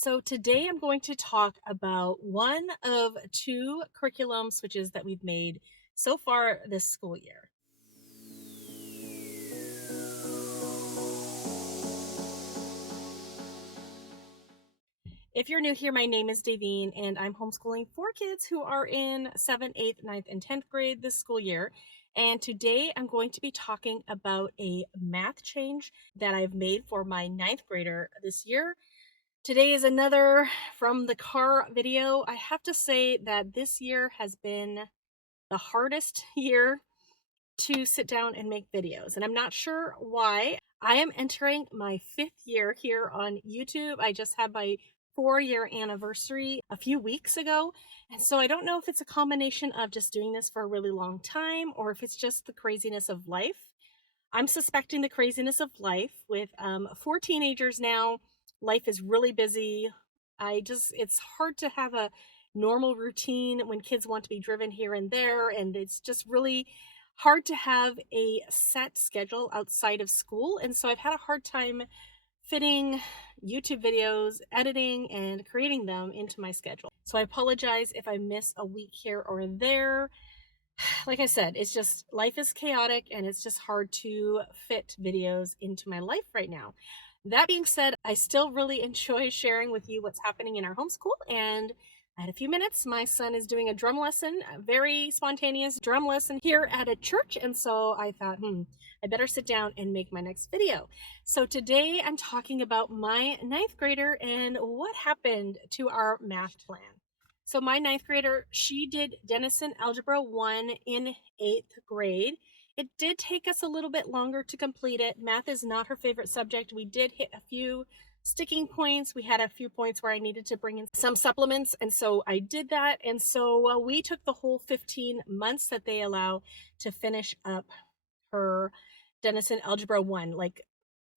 So today I'm going to talk about one of two curriculum switches that we've made so far this school year. If you're new here, my name is Davine, and I'm homeschooling four kids who are in 7th, 8th, 9th, and 10th grade this school year. And today I'm going to be talking about a math change that I've made for my ninth grader this year. Today is another from the car video. I have to say that this year has been the hardest year to sit down and make videos, and I'm not sure why. I am entering my 5th year here on YouTube. I just had my 4-year anniversary a few weeks ago, and so I don't know if it's a combination of just doing this for a really long time or if it's just the craziness of life. I'm suspecting the craziness of life with 4 teenagers now. Life is really busy. It's hard to have a normal routine when kids want to be driven here and there. And it's just really hard to have a set schedule outside of school. And so I've had a hard time fitting YouTube videos, editing, and creating them into my schedule. So I apologize if I miss a week here or there. Like I said, it's just life is chaotic and it's just hard to fit videos into my life right now. That being said, I still really enjoy sharing with you what's happening in our homeschool. And I had a few minutes. My son is doing a drum lesson, a very spontaneous drum lesson here at a church. And so I thought, I better sit down and make my next video. So today I'm talking about my ninth grader and what happened to our math plan. So my ninth grader, she did Denison Algebra 1 in 8th grade. It did take us a little bit longer to complete it. Math is not her favorite subject. We did hit a few sticking points. We had a few points where I needed to bring in some supplements, and so I did that. And so we took the whole 15 months that they allow to finish up her Denison Algebra 1, like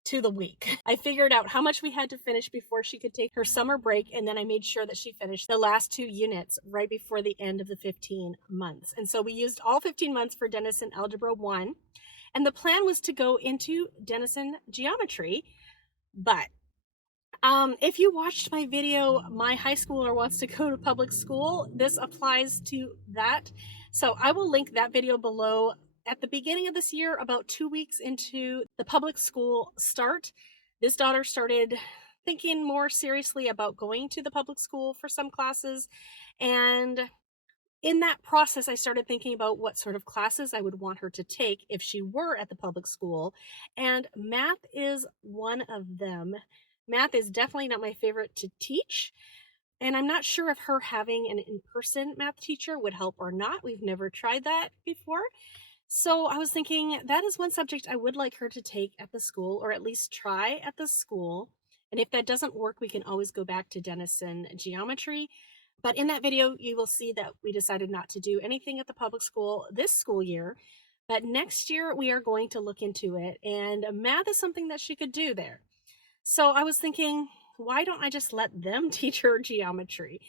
to the week. I figured out how much we had to finish before she could take her summer break, and then I made sure that she finished the last 2 units right before the end of the 15 months. And so we used all 15 months for Denison Algebra 1, and the plan was to go into Denison Geometry. But if you watched my video, my high schooler wants to go to public school, this applies to that. So I will link that video below. At the beginning of this year, about 2 weeks into the public school start, this daughter started thinking more seriously about going to the public school for some classes. And in that process, I started thinking about what sort of classes I would want her to take if she were at the public school. And math is one of them. Math is definitely not my favorite to teach. And I'm not sure if her having an in-person math teacher would help or not. We've never tried that before. So I was thinking that is one subject I would like her to take at the school, or at least try at the school. And if that doesn't work, we can always go back to Denison Geometry. But in that video, you will see that we decided not to do anything at the public school this school year. But next year, we are going to look into it. And math is something that she could do there. So I was thinking, why don't I just let them teach her geometry?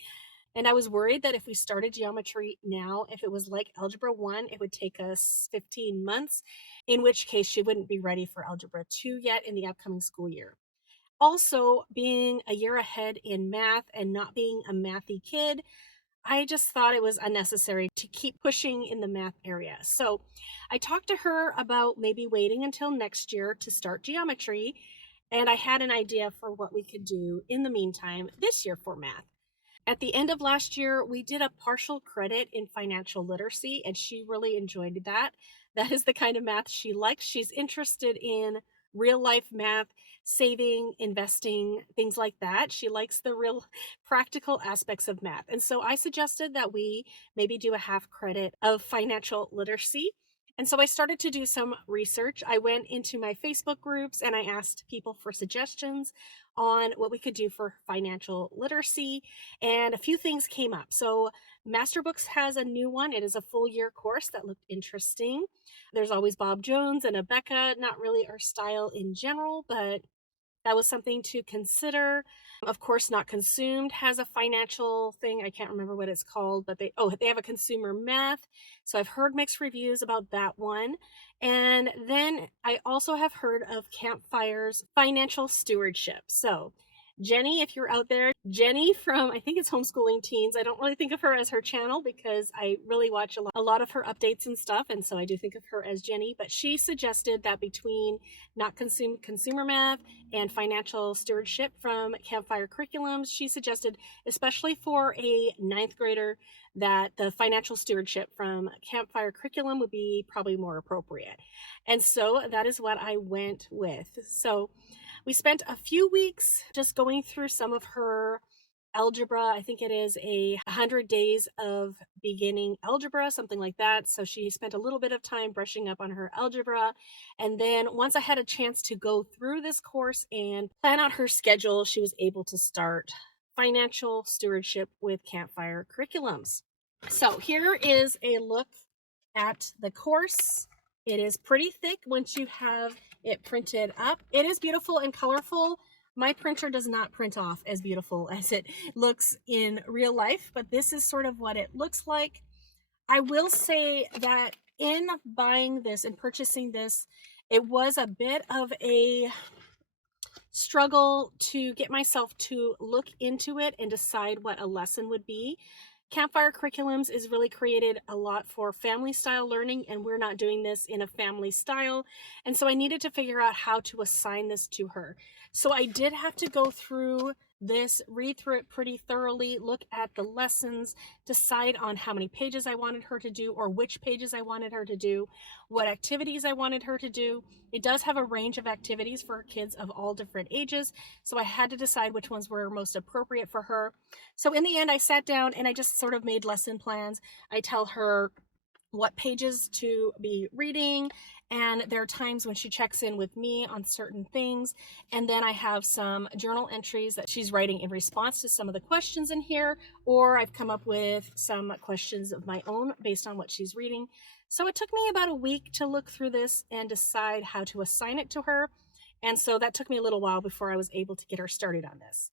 And I was worried that if we started geometry now, if it was like Algebra 1, it would take us 15 months, in which case she wouldn't be ready for Algebra 2 yet in the upcoming school year. Also, being a year ahead in math and not being a mathy kid, I just thought it was unnecessary to keep pushing in the math area. So I talked to her about maybe waiting until next year to start geometry, and I had an idea for what we could do in the meantime this year for math. At the end of last year, we did a partial credit in financial literacy, and she really enjoyed that. That is the kind of math she likes. She's interested in real life math, saving, investing, things like that. She likes the real practical aspects of math. And so I suggested that we maybe do a half credit of financial literacy. And so I started to do some research. I went into my Facebook groups and I asked people for suggestions on what we could do for financial literacy, and a few things came up. So Masterbooks has a new one. It is a full year course that looked interesting. There's always Bob Jones and Abeka, not really our style in general, but that was something to consider. Of course, Not Consumed has a financial thing. I can't remember what it's called, but they have a consumer math. So I've heard mixed reviews about that one. And then I also have heard of Campfire's financial stewardship. So Jenny, if you're out there. Jenny from, I think it's Homeschooling Teens. I don't really think of her as her channel because I really watch a lot of her updates and stuff. And so I do think of her as Jenny. But she suggested that between not consumer math and financial stewardship from Campfire curriculums, she suggested, especially for a ninth grader, that the financial stewardship from Campfire curriculum would be probably more appropriate. And so that is what I went with. So we spent a few weeks just going through some of her algebra. I think it is 100 days of beginning algebra, something like that. So she spent a little bit of time brushing up on her algebra. And then once I had a chance to go through this course and plan out her schedule, she was able to start financial stewardship with Campfire curriculums. So here is a look at the course. It is pretty thick once you have it printed up. It is beautiful and colorful. My printer does not print off as beautiful as it looks in real life, but this is sort of what it looks like. I will say that in buying this and purchasing this, it was a bit of a struggle to get myself to look into it and decide what a lesson would be. Campfire curriculums is really created a lot for family style learning, and we're not doing this in a family style. And so I needed to figure out how to assign this to her. So I did have to go through this, read through it pretty thoroughly, look at the lessons, decide on how many pages I wanted her to do or which pages I wanted her to do, what activities I wanted her to do. It does have a range of activities for kids of all different ages, so I had to decide which ones were most appropriate for her. So in the end, I sat down and I just sort of made lesson plans. I tell her what pages to be reading, and there are times when she checks in with me on certain things, and then I have some journal entries that she's writing in response to some of the questions in here, or I've come up with some questions of my own based on what she's reading. So it took me about a week to look through this and decide how to assign it to her, and so that took me a little while before I was able to get her started on this.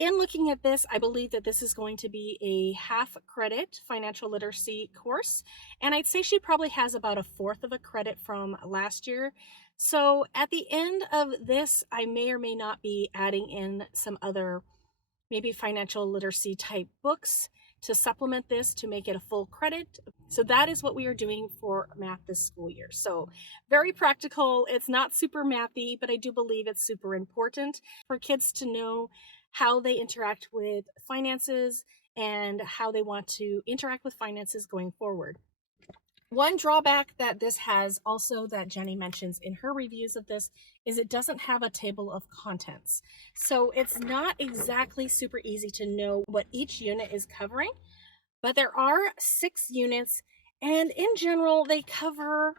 In looking at this, I believe that this is going to be a half credit financial literacy course. And I'd say she probably has about a fourth of a credit from last year. So at the end of this, I may or may not be adding in some other maybe financial literacy type books to supplement this to make it a full credit. So that is what we are doing for math this school year. So very practical. It's not super mathy, but I do believe it's super important for kids to know how they interact with finances and how they want to interact with finances going forward. One drawback that this has also that Jenny mentions in her reviews of this is it doesn't have a table of contents. So it's not exactly super easy to know what each unit is covering, but there are 6 units, and in general, they cover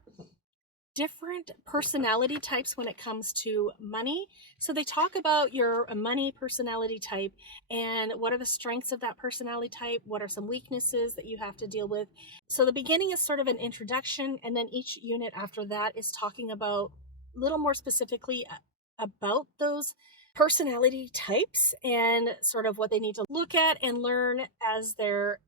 different personality types when it comes to money. So they talk about your money personality type and what are the strengths of that personality type, what are some weaknesses that you have to deal with. So the beginning is sort of an introduction, and then each unit after that is talking about a little more specifically about those personality types and sort of what they need to look at and learn as they're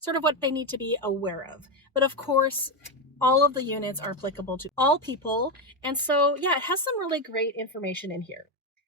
sort of what they need to be aware of. But of course, all of the units are applicable to all people. And so, yeah, it has some really great information in here.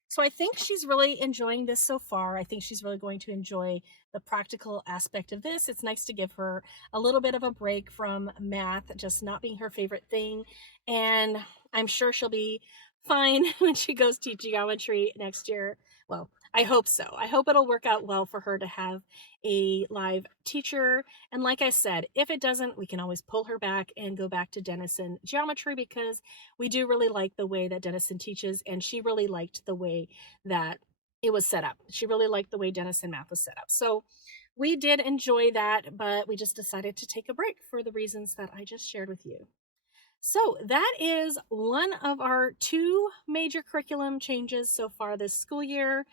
So I think she's really enjoying this so far. I think she's really going to enjoy the practical aspect of this. It's nice to give her a little bit of a break from math, just not being her favorite thing. And I'm sure she'll be fine when she goes to geometry next year. Well, I hope so. I hope it'll work out well for her to have a live teacher. And like I said, if it doesn't, we can always pull her back and go back to Denison geometry, because we do really like the way that Denison teaches, and she really liked the way that it was set up. She really liked the way Denison math was set up. So we did enjoy that, but we just decided to take a break for the reasons that I just shared with you. So that is one of our 2 major curriculum changes so far this school year.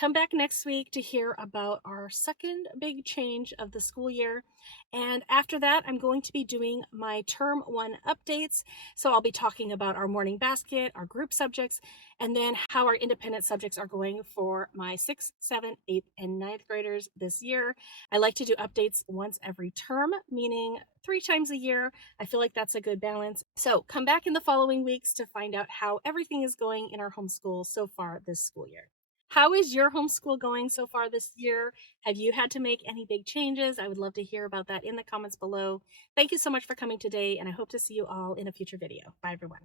Come back next week to hear about our second big change of the school year. And after that, I'm going to be doing my term 1 updates. So I'll be talking about our morning basket, our group subjects, and then how our independent subjects are going for my 6th, 7th, 8th, and 9th graders this year. I like to do updates once every term, meaning 3 times a year. I feel like that's a good balance. So come back in the following weeks to find out how everything is going in our homeschool so far this school year. How is your homeschool going so far this year? Have you had to make any big changes? I would love to hear about that in the comments below. Thank you so much for coming today, and I hope to see you all in a future video. Bye, everyone.